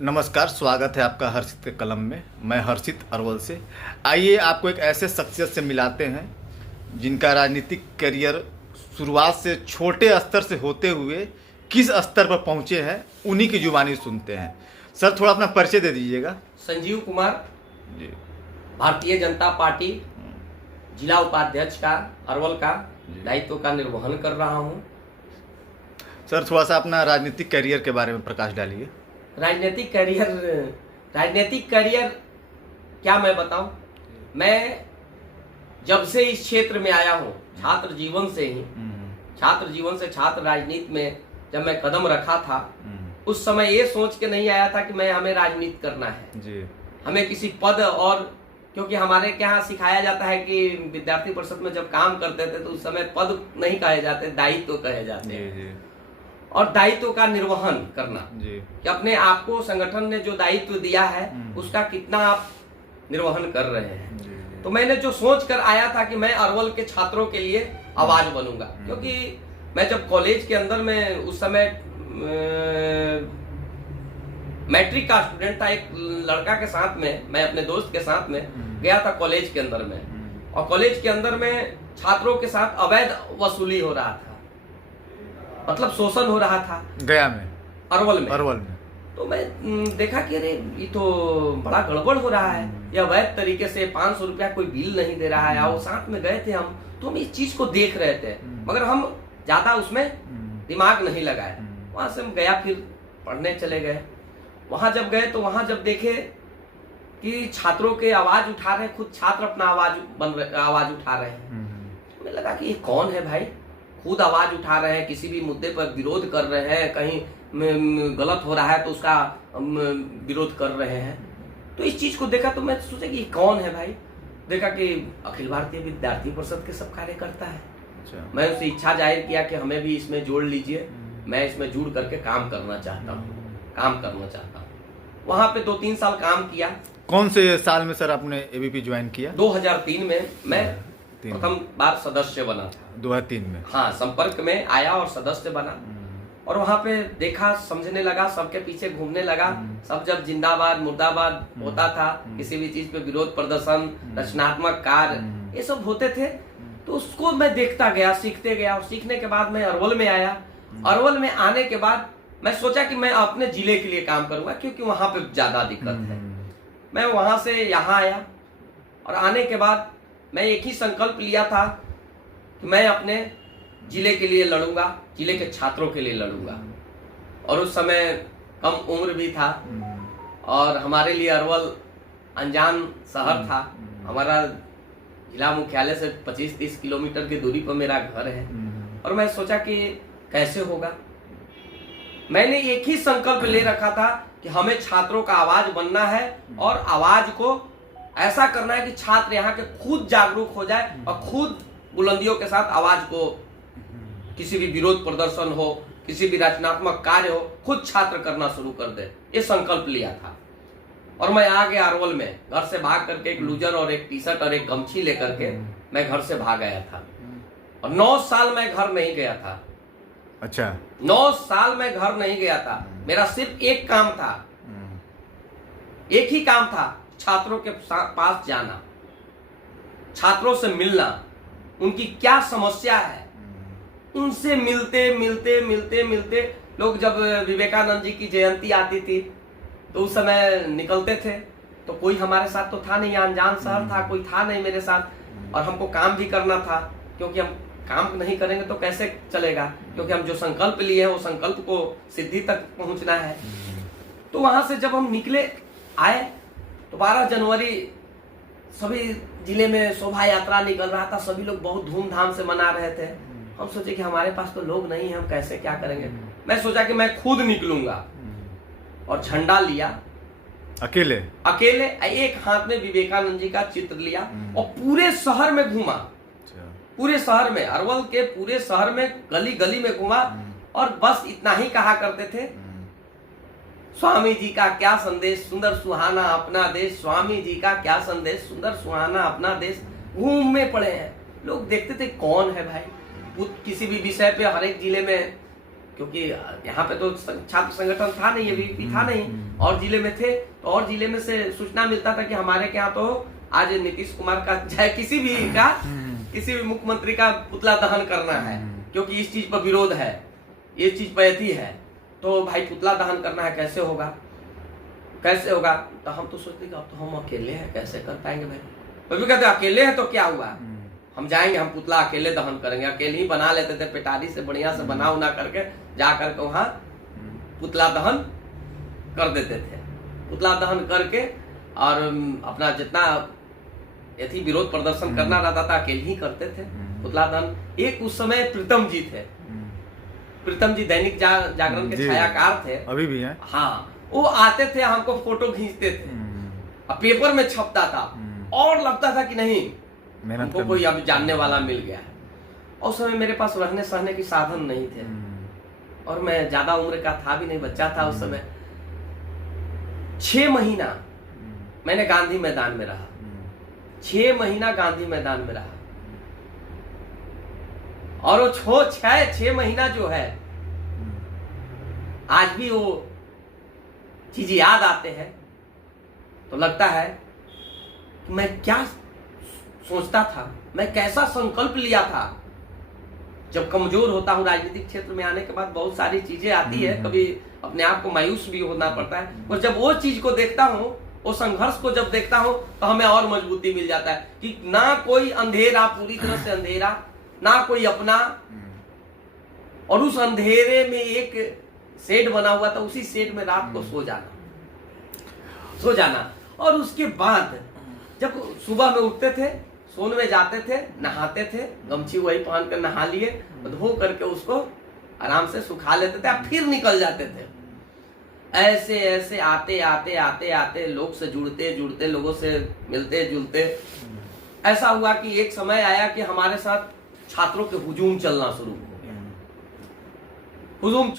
नमस्कार, स्वागत है आपका हर्षित के कलम में। मैं हर्षित अरवल से। आइए आपको एक ऐसे शख्सियत से मिलाते हैं जिनका राजनीतिक करियर शुरुआत से छोटे स्तर से होते हुए किस स्तर पर पहुंचे हैं, उन्हीं की जुबानी सुनते हैं। सर, थोड़ा अपना परिचय दे दीजिएगा। संजीव कुमार जी। भारतीय जनता पार्टी जिला उपाध्यक्ष का अरवल का दायित्व का निर्वहन कर रहा हूं। सर, थोड़ा सा अपना राजनीतिक करियर के बारे में प्रकाश डालिए। राजनीतिक करियर क्या मैं बताऊं। मैं जब से इस क्षेत्र में आया हूं, छात्र जीवन से छात्र राजनीति में जब मैं कदम रखा था, उस समय ये सोच के नहीं आया था कि हमें राजनीति करना है जी। हमें किसी पद, और क्योंकि हमारे यहाँ सिखाया जाता है कि विद्यार्थी परिषद में जब काम करते थे तो उस समय पद नहीं कहे जाते, दायित्व कहे जाते हैं। और दायित्व का निर्वहन करना जी। कि अपने आप को संगठन ने जो दायित्व दिया है उसका कितना आप निर्वहन कर रहे हैं। तो मैंने जो सोच कर आया था कि मैं अरवल के छात्रों के लिए आवाज बनूंगा, क्योंकि मैं जब कॉलेज के अंदर में उस समय मैट्रिक का स्टूडेंट था, एक लड़का के साथ में, मैं अपने दोस्त के साथ में गया था कॉलेज के अंदर में, और कॉलेज के अंदर में छात्रों के साथ अवैध वसूली हो रहा था, मतलब शोषण हो रहा था। गया में? अरवल में। तो मैं देखा कि अरे ये तो बड़ा गड़बड़ हो रहा है, ये अवैध तरीके से 500 रुपया कोई बिल नहीं दे रहा है। और साथ में गए थे हम, तो हम इस चीज को देख रहे थे, मगर हम ज्यादा उसमें दिमाग नहीं लगाए। वहां से हम गया, फिर पढ़ने चले गए। वहां जब गए तो वहां जब देखे कि छात्रों के आवाज उठा रहे हैं, खुद छात्र अपना आवाज उठा रहे हैं, हमें लगा कि ये कौन है भाई, खुद आवाज उठा रहे हैं, किसी भी मुद्दे पर विरोध कर रहे हैं, कहीं गलत हो रहा है तो उसका विरोध कर रहे हैं। तो इस चीज को देखा तो मैं सोचा कि ये कौन है भाई। देखा कि अखिल भारतीय विद्यार्थी परिषद के सब कार्यकर्ता है। मैं उससे इच्छा जाहिर किया कि हमें भी इसमें जोड़ लीजिए, मैं इसमें जुड़ करके काम करना चाहता हूँ। वहां पे 2-3 साल काम किया। कौन से साल में सर आपने एबीपी ज्वाइन किया? 2003 में मैं प्रथम बार सदस्य बना था। 2003 में? हाँ, संपर्क में आया और सदस्य बना। और वहां पे देखा, समझने लगा, सबके पीछे घूमने लगा। सब जब जिंदाबाद मुर्दाबाद होता था, किसी भी चीज पे विरोध प्रदर्शन, रचनात्मक कार्य, ये सब होते थे, तो उसको मैं देखता गया, सीखते गया। और सीखने के बाद मैं अरवल में आया। अरवल में आने के बाद मैं सोचा कि मैं अपने जिले के लिए काम करूंगा, क्योंकि वहां पे ज्यादा दिक्कत है। मैं वहां से यहाँ आया, और आने के बाद मैं एक ही संकल्प लिया था कि मैं अपने जिले के लिए लड़ूंगा, जिले के छात्रों के लिए लड़ूंगा। और उस समय कम उम्र भी था, और हमारे लिए अरवल अनजान शहर था। हमारा जिला मुख्यालय से 25-30 किलोमीटर की दूरी पर मेरा घर है। और मैं सोचा कि कैसे होगा। मैंने एक ही संकल्प ले रखा था कि हमें छात्रों का आवाज बनना है, और आवाज को ऐसा करना है कि छात्र यहाँ के खुद जागरूक हो जाए और खुद बुलंदियों के साथ आवाज को, किसी भी विरोध प्रदर्शन हो, किसी भी रचनात्मक कार्य हो, खुद छात्र करना शुरू कर दे। ये संकल्प लिया था। और मैं आ गया अरवल में, घर से भाग करके एक लूजर और एक टी-शर्ट और एक गमछी लेकर के मैं घर से भाग आया था। और 9 साल मैं घर नहीं गया था। अच्छा, 9 साल मैं घर नहीं गया था। मेरा सिर्फ एक काम था, एक ही काम था, छात्रों के पास जाना, छात्रों से मिलना, उनकी क्या समस्या है, उनसे मिलते लोग जब विवेकानंद जी की जयंती आती थी तो उस समय निकलते थे, तो कोई हमारे साथ तो था नहीं, अनजान शहर था, कोई था नहीं मेरे साथ। और हमको काम भी करना था, क्योंकि हम काम नहीं करेंगे तो कैसे चलेगा, क्योंकि हम जो संकल्प लिए हैं वो संकल्प को सिद्धि तक पहुंचना है। तो वहां से जब हम निकले आए तो 12 जनवरी सभी जिले में शोभा यात्रा निकल रहा था, सभी लोग बहुत धूमधाम से मना रहे थे। हम सोचे कि हमारे पास तो लोग नहीं है, हम कैसे क्या करेंगे। मैं सोचा कि मैं खुद निकलूंगा, और झंडा लिया, अकेले एक हाथ में विवेकानंद जी का चित्र लिया, और पूरे शहर में घूमा। पूरे शहर में, अरवल के पूरे शहर में गली गली में घूमा, और बस इतना ही कहा करते थे, स्वामी जी का क्या संदेश, सुंदर सुहाना अपना देश, स्वामी जी का क्या संदेश, सुंदर सुहाना अपना देश। घूम में पड़े हैं लोग, देखते थे कौन है भाई। किसी भी विषय पे हर एक जिले में, क्योंकि यहाँ पे तो छात्र संगठन था नहीं, अभी था नहीं, और जिले में थे तो और जिले में से सूचना मिलता था कि हमारे के यहाँ तो आज नीतीश कुमार का चाहे किसी भी मुख्यमंत्री का पुतला दहन करना है, क्योंकि इस चीज पर विरोध है, ये चीज पर अति है, तो भाई पुतला दहन करना है, कैसे होगा कैसे होगा। तो हम तो सोचते कि अब तो हम अकेले हैं, कैसे कर पाएंगे भाई। तो भी कहते अकेले हैं तो क्या हुआ, हम जाएंगे, हम पुतला अकेले दहन करेंगे। अकेले ही बना लेते थे, पेटारी से बढ़िया से बना उना करके जा करके वहां पुतला दहन कर देते थे। पुतला दहन करके और अपना जितना यथी विरोध प्रदर्शन करना रहता था अकेले ही करते थे पुतला दहन। एक उस समय प्रीतम जी थे, प्रीतम जी दैनिक जागरण के छायाकार थे, अभी भी हैं। हाँ, वो आते थे, हमको फोटो खींचते थे, अब पेपर में छपता था और लगता था कि नहीं हमको कोई अब जानने वाला मिल गया है। और उस समय मेरे पास रहने सहने की साधन नहीं थे और मैं ज्यादा उम्र का था भी नहीं, बच्चा था उस समय। 6 महीना मैंने गांधी मैदान में रहा, 6 महीना गांधी मैदान में रहा। और वो 6 महीना जो है आज भी वो चीज याद आते हैं तो लगता है कि मैं क्या सोचता था, मैं कैसा संकल्प लिया था। जब कमजोर होता हूँ राजनीतिक क्षेत्र में आने के बाद बहुत सारी चीजें आती है, कभी अपने आप को मायूस भी होना पड़ता है, और जब वो चीज को देखता हूँ, वो संघर्ष को जब देखता हूँ तो हमें और मजबूती मिल जाता है कि ना कोई अंधेरा, पूरी तरह से अंधेरा, ना कोई अपना, और उस अंधेरे में एक शेड बना हुआ था, उसी शेड में रात को सो जाना। और उसके बाद जब सुबह में उठते थे, सोने में जाते थे, नहाते थे, गमछी वही पहन कर नहा लिए, धो करके उसको आराम से सुखा लेते थे, फिर निकल जाते थे। ऐसे ऐसे आते आते आते आते लोग से जुड़ते जुड़ते, लोगों से मिलते जुलते, ऐसा हुआ कि एक समय आया कि हमारे साथ छात्रों के हुजूम चलना शुरू हो गया। हुजूम